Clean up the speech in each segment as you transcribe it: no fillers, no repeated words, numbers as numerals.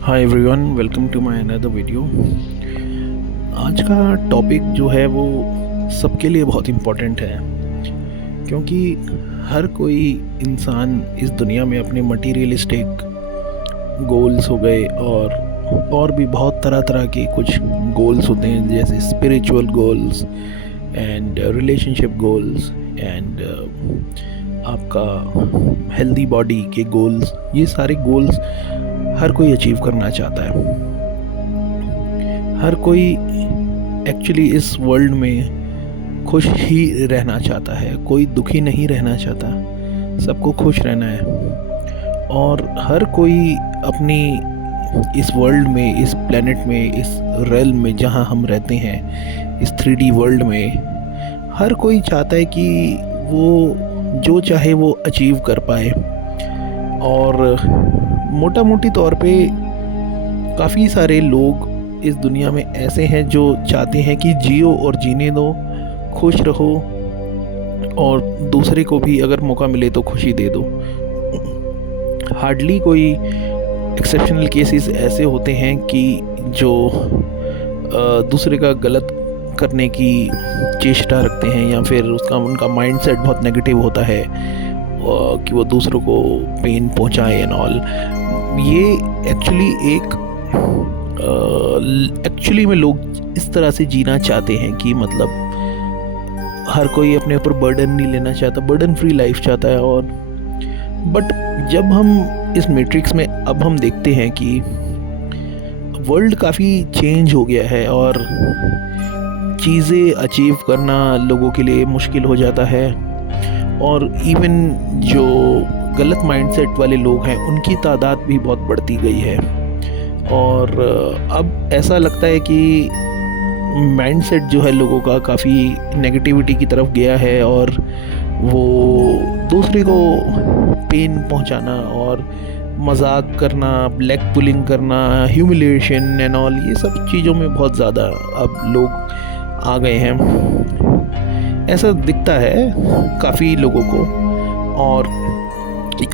Hi everyone, welcome to my another video. आज का topic जो है वो सबके लिए बहुत इम्पोर्टेंट है, क्योंकि हर कोई इंसान इस दुनिया में अपने मटीरियलिस्टिक गोल्स हो गए और भी बहुत तरह तरह के कुछ गोल्स होते हैं, जैसे spiritual goals and relationship goals and आपका हेल्दी बॉडी के गोल्स। ये सारे गोल्स हर कोई अचीव करना चाहता है। हर कोई एक्चुअली इस वर्ल्ड में खुश ही रहना चाहता है, कोई दुखी नहीं रहना चाहता, सबको खुश रहना है। और हर कोई अपनी इस वर्ल्ड में, इस प्लेनेट में, इस रेल्म में जहाँ हम रहते हैं, इस 3D वर्ल्ड में, हर कोई चाहता है कि वो जो चाहे वो अचीव कर पाए। और मोटा मोटी तौर पे काफ़ी सारे लोग इस दुनिया में ऐसे हैं जो चाहते हैं कि जियो और जीने दो, खुश रहो, और दूसरे को भी अगर मौका मिले तो खुशी दे दो। हार्डली कोई एक्सेप्शनल केसेस ऐसे होते हैं कि जो दूसरे का गलत करने की चेष्टा रखते हैं, या फिर उनका माइंडसेट बहुत नेगेटिव होता है कि वो दूसरों को पेन पहुंचाए एंड ऑल। ये एक्चुअली में लोग इस तरह से जीना चाहते हैं कि मतलब हर कोई अपने ऊपर बर्डन नहीं लेना चाहता, बर्डन फ्री लाइफ चाहता है। और बट जब हम इस मैट्रिक्स में अब हम देखते हैं कि वर्ल्ड काफ़ी चेंज हो गया है और चीज़ें अचीव करना लोगों के लिए मुश्किल हो जाता है, और इवन जो गलत माइंडसेट वाले लोग हैं उनकी तादाद भी बहुत बढ़ती गई है। और अब ऐसा लगता है कि माइंडसेट जो है लोगों का काफ़ी नेगेटिविटी की तरफ गया है, और वो दूसरे को पेन पहुंचाना और मजाक करना, ब्लैक पुलिंग करना, ह्यूमिलिएशन एंड ऑल, ये सब चीज़ों में बहुत ज़्यादा अब लोग आ गए हैं, ऐसा दिखता है काफ़ी लोगों को। और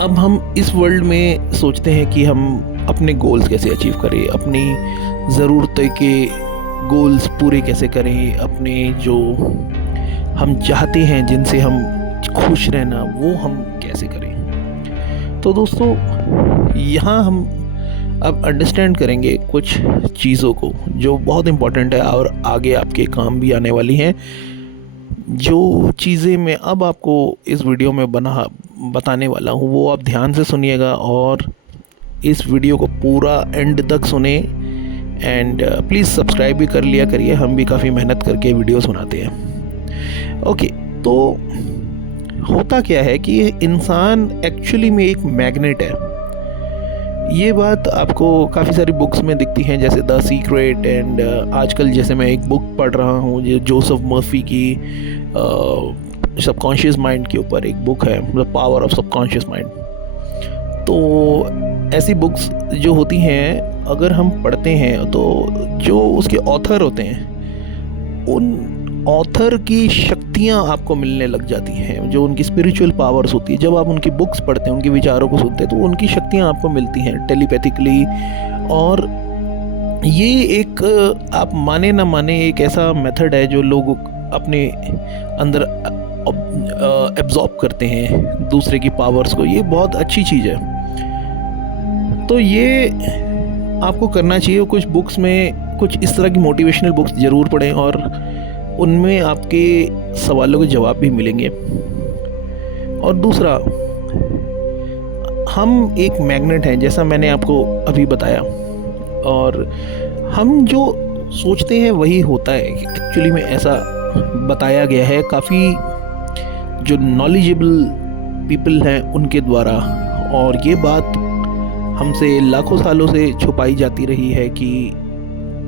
अब हम इस वर्ल्ड में सोचते हैं कि हम अपने गोल्स कैसे अचीव करें, अपनी ज़रूरतें के गोल्स पूरे कैसे करें, अपने जो हम चाहते हैं जिनसे हम खुश रहना, वो हम कैसे करें। तो दोस्तों, यहाँ हम अब अंडरस्टैंड करेंगे कुछ चीज़ों को जो बहुत इम्पोर्टेंट है और आगे आपके काम भी आने वाली हैं। जो चीज़ें मैं अब आपको इस वीडियो में बताने वाला हूँ वो आप ध्यान से सुनिएगा, और इस वीडियो को पूरा एंड तक सुने। एंड प्लीज़ सब्सक्राइब भी कर लिया करिए, हम भी काफ़ी मेहनत करके वीडियोस बनाते हैं। ओके, तो होता क्या है कि इंसान एक्चुअली में एक मैग्नेट है। ये बात आपको काफ़ी सारी बुक्स में दिखती हैं, जैसे द सीक्रेट एंड आजकल जैसे मैं एक बुक पढ़ रहा हूँ, ये जोसेफ मर्फी की सबकॉन्शियस माइंड के ऊपर एक बुक है, the power of subconscious mind. तो ऐसी बुक्स जो होती हैं अगर हम पढ़ते हैं तो जो उसके ऑथर होते हैं, उन ऑथर की शक्तियाँ आपको मिलने लग जाती हैं, जो उनकी स्पिरिचुअल पावर्स होती है। जब आप उनकी बुक्स पढ़ते हैं, उनके विचारों को सुनते हैं, तो उनकी शक्तियाँ आपको मिलती हैं टेलीपैथिकली। और ये एक, आप माने ना माने, एक ऐसा मेथड है जो लोग अपने अंदर एब्जॉर्ब करते हैं दूसरे की पावर्स को। ये बहुत अच्छी चीज़ है। तो ये आपको करना चाहिए। कुछ बुक्स में कुछ इस तरह की मोटिवेशनल बुक्स ज़रूर पढ़ें, और उनमें आपके सवालों के जवाब भी मिलेंगे। और दूसरा, हम एक मैग्नेट हैं, जैसा मैंने आपको अभी बताया, और हम जो सोचते हैं वही होता है। एक्चुअली में ऐसा बताया गया है काफ़ी जो नॉलेजेबल पीपल हैं उनके द्वारा, और ये बात हमसे लाखों सालों से छुपाई जाती रही है कि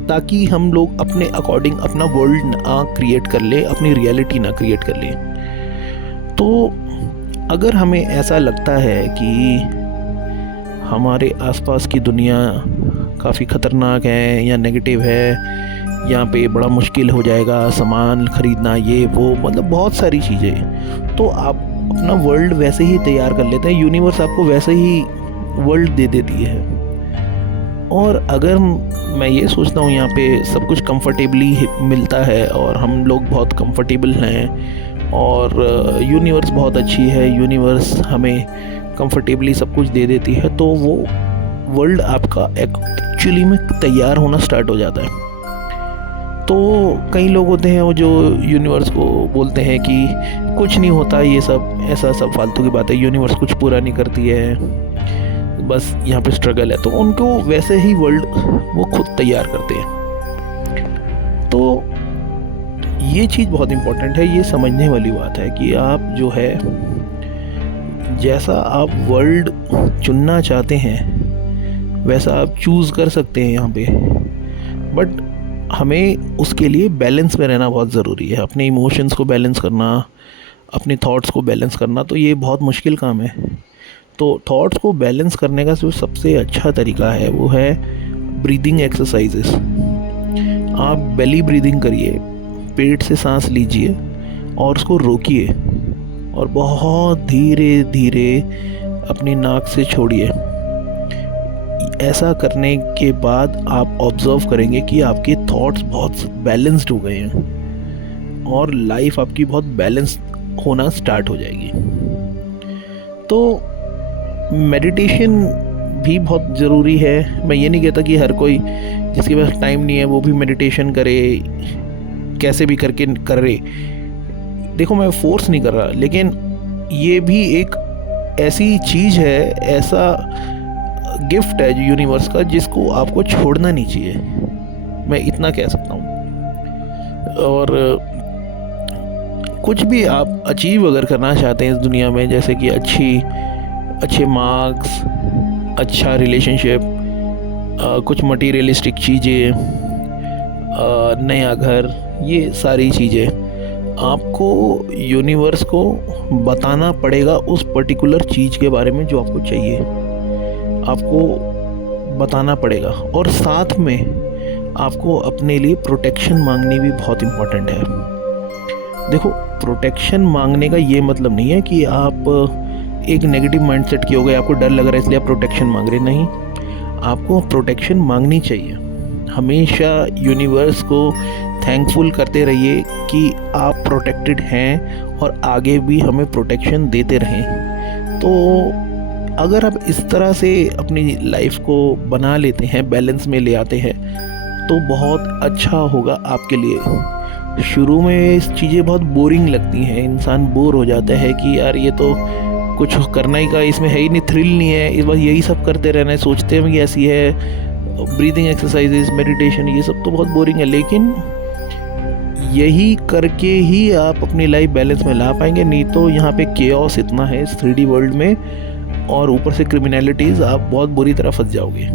ताकि हम लोग अपने अकॉर्डिंग अपना वर्ल्ड ना क्रिएट कर ले, अपनी रियलिटी ना क्रिएट कर ले। तो अगर हमें ऐसा लगता है कि हमारे आसपास की दुनिया काफ़ी ख़तरनाक है या नेगेटिव है, यहाँ पे बड़ा मुश्किल हो जाएगा सामान ख़रीदना, ये वो, मतलब बहुत सारी चीज़ें, तो आप अपना वर्ल्ड वैसे ही तैयार कर लेते हैं। यूनिवर्स आपको वैसे ही वर्ल्ड दे देती है। और अगर मैं ये सोचता हूँ यहाँ पे सब कुछ कंफर्टेबली मिलता है और हम लोग बहुत कंफर्टेबल हैं और यूनिवर्स बहुत अच्छी है, यूनिवर्स हमें कंफर्टेबली सब कुछ दे देती है, तो वो वर्ल्ड आपका एक्चुअली में तैयार होना स्टार्ट हो जाता है। तो कई लोग होते हैं वो जो यूनिवर्स को बोलते हैं कि कुछ नहीं होता, ये सब ऐसा सब फालतू की बात है, यूनिवर्स कुछ पूरा नहीं करती है, बस यहाँ पे स्ट्रगल है। तो उनको वैसे ही वर्ल्ड वो खुद तैयार करते हैं। तो ये चीज़ बहुत इम्पोर्टेंट है, ये समझने वाली बात है कि आप जो है जैसा आप वर्ल्ड चुनना चाहते हैं वैसा आप चूज़ कर सकते हैं यहाँ पे, बट हमें उसके लिए बैलेंस में रहना बहुत ज़रूरी है। अपने इमोशंस को बैलेंस करना, अपने थॉट्स को बैलेंस करना, तो ये बहुत मुश्किल काम है। तो थॉट्स को बैलेंस करने का जो सबसे अच्छा तरीका है वो है ब्रीदिंग एक्सरसाइजेस। आप बेली ब्रीदिंग करिए, पेट से सांस लीजिए और उसको रोकिए और बहुत धीरे धीरे अपनी नाक से छोड़िए। ऐसा करने के बाद आप ऑब्ज़र्व करेंगे कि आपके थॉट्स बहुत बैलेंस्ड हो गए हैं और लाइफ आपकी बहुत बैलेंस होना स्टार्ट हो जाएगी। तो मेडिटेशन भी बहुत ज़रूरी है। मैं ये नहीं कहता कि हर कोई जिसके पास टाइम नहीं है वो भी मेडिटेशन करे, कैसे भी करके करे। देखो, मैं फोर्स नहीं कर रहा, लेकिन ये भी एक ऐसी चीज़ है, ऐसा गिफ्ट है जो यूनिवर्स का, जिसको आपको छोड़ना नहीं चाहिए, मैं इतना कह सकता हूँ। और कुछ भी आप अचीव अगर करना चाहते हैं इस दुनिया में, जैसे कि अच्छे मार्क्स, अच्छा रिलेशनशिप, कुछ मटीरियलिस्टिक चीज़ें, नया घर, ये सारी चीज़ें आपको यूनिवर्स को बताना पड़ेगा उस पर्टिकुलर चीज़ के बारे में जो आपको चाहिए, आपको बताना पड़ेगा। और साथ में आपको अपने लिए प्रोटेक्शन मांगनी भी बहुत इम्पोर्टेंट है। देखो, प्रोटेक्शन मांगने का ये मतलब नहीं है कि आप एक नेगेटिव माइंडसेट के हो गए, आपको डर लग रहा है इसलिए आप प्रोटेक्शन मांग रहे। नहीं, आपको प्रोटेक्शन मांगनी चाहिए। हमेशा यूनिवर्स को थैंकफुल करते रहिए कि आप प्रोटेक्टेड हैं और आगे भी हमें प्रोटेक्शन देते रहें। तो अगर आप इस तरह से अपनी लाइफ को बना लेते हैं, बैलेंस में ले आते हैं, तो बहुत अच्छा होगा आपके लिए। शुरू में इस चीज़ें बहुत बोरिंग लगती हैं, इंसान बोर हो जाता है कि यार ये तो कुछ करना ही का इसमें है ही नहीं, थ्रिल नहीं है, इस बार यही सब करते रहना है, सोचते हैं कि ऐसी है, ब्रीदिंग एक्सरसाइजेस, मेडिटेशन, ये सब तो बहुत बोरिंग है। लेकिन यही करके ही आप अपनी लाइफ बैलेंस में ला पाएंगे। नहीं तो यहाँ पे केओस इतना है इस 3D वर्ल्ड में, और ऊपर से क्रिमिनलिटीज़, आप बहुत बुरी तरह फंस जाओगे।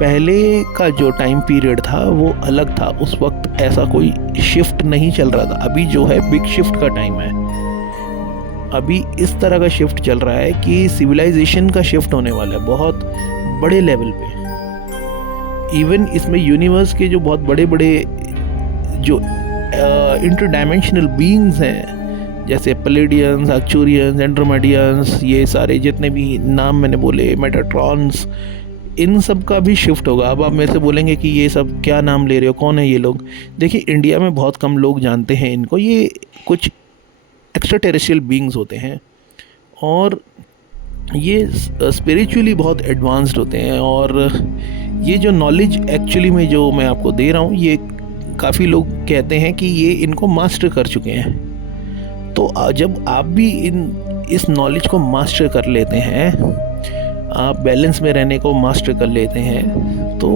पहले का जो टाइम पीरियड था वो अलग था, उस वक्त ऐसा कोई शिफ्ट नहीं चल रहा था। अभी जो है बिग शिफ्ट का टाइम है, अभी इस तरह का शिफ्ट चल रहा है कि सिविलाइजेशन का शिफ्ट होने वाला है बहुत बड़े लेवल पे। इवन इसमें यूनिवर्स के जो बहुत बड़े बड़े जो इंटरडायमेंशनल बीइंग्स हैं, जैसे प्लेडियंस, आर्क्चूरियंस, एंड्रोमेडियंस, ये सारे जितने भी नाम मैंने बोले, मेटाट्रॉन्स, इन सब का भी शिफ्ट होगा। अब आप मेरे से बोलेंगे कि ये सब क्या नाम ले रहे हो, कौन है ये लोग? देखिए, इंडिया में बहुत कम लोग जानते हैं इनको। ये कुछ एक्स्ट्रा टेरेस्ट्रियल बीइंग्स होते हैं और ये स्पिरिचुअली बहुत एडवांस्ड होते हैं। और ये जो नॉलेज एक्चुअली में जो मैं आपको दे रहा हूँ, ये काफ़ी लोग कहते हैं कि ये इनको मास्टर कर चुके हैं। तो जब आप भी इस नॉलेज को मास्टर कर लेते हैं, आप बैलेंस में रहने को मास्टर कर लेते हैं, तो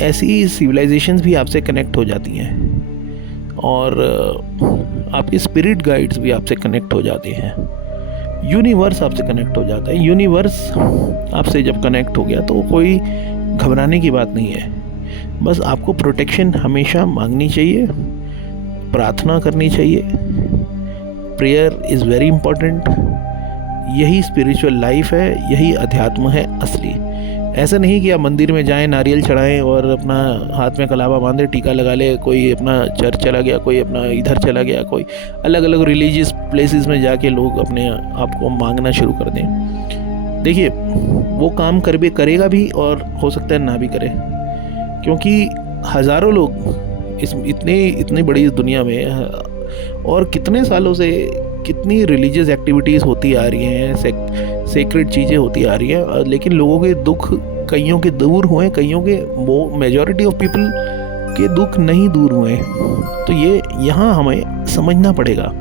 ऐसी सिविलाइजेशंस भी आपसे कनेक्ट हो जाती हैं और आपके स्पिरिट गाइड्स भी आपसे कनेक्ट हो जाते हैं। यूनिवर्स आपसे कनेक्ट हो जाता है। यूनिवर्स आपसे जब कनेक्ट हो गया तो कोई घबराने की बात नहीं है। बस आपको प्रोटेक्शन हमेशा मांगनी चाहिए, प्रार्थना करनी चाहिए। Prayer is very important. यही स्पिरिचुअल लाइफ है, यही अध्यात्म है असली। ऐसा नहीं कि आप मंदिर में जाएं, नारियल चढ़ाएं और अपना हाथ में कलावा बांधे, टीका लगा ले, कोई अपना चर्च चला गया, कोई अपना इधर चला गया, कोई अलग अलग रिलीजियस प्लेसेस में जाके लोग अपने आप को मांगना शुरू कर दें। देखिए वो काम करेगा भी और हो सकता है ना भी करे, क्योंकि हज़ारों लोग इस इतनी बड़ी दुनिया में और कितने सालों से कितनी रिलीजियस एक्टिविटीज़ होती आ रही हैं, सेक्रेड चीज़ें होती आ रही हैं, लेकिन लोगों के दुख कईयों के दूर हुए, कईयों के वो मेजॉरिटी ऑफ पीपल के दुख नहीं दूर हुए। तो ये यहाँ हमें समझना पड़ेगा,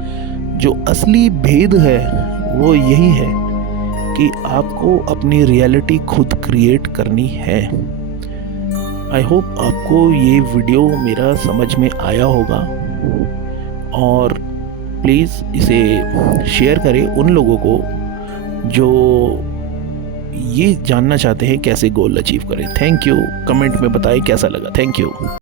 जो असली भेद है वो यही है कि आपको अपनी रियलिटी खुद क्रिएट करनी है। आई होप आपको ये वीडियो मेरा समझ में आया होगा, और प्लीज़ इसे शेयर करें उन लोगों को जो ये जानना चाहते हैं कैसे गोल अचीव करें। Thank you. कमेंट में बताएं कैसा लगा। Thank you.